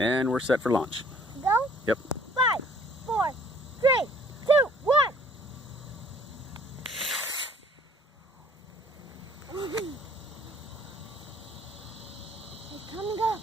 And we're set for launch. Go? Yep. 5, 4, 3, 2, 1. It's coming up.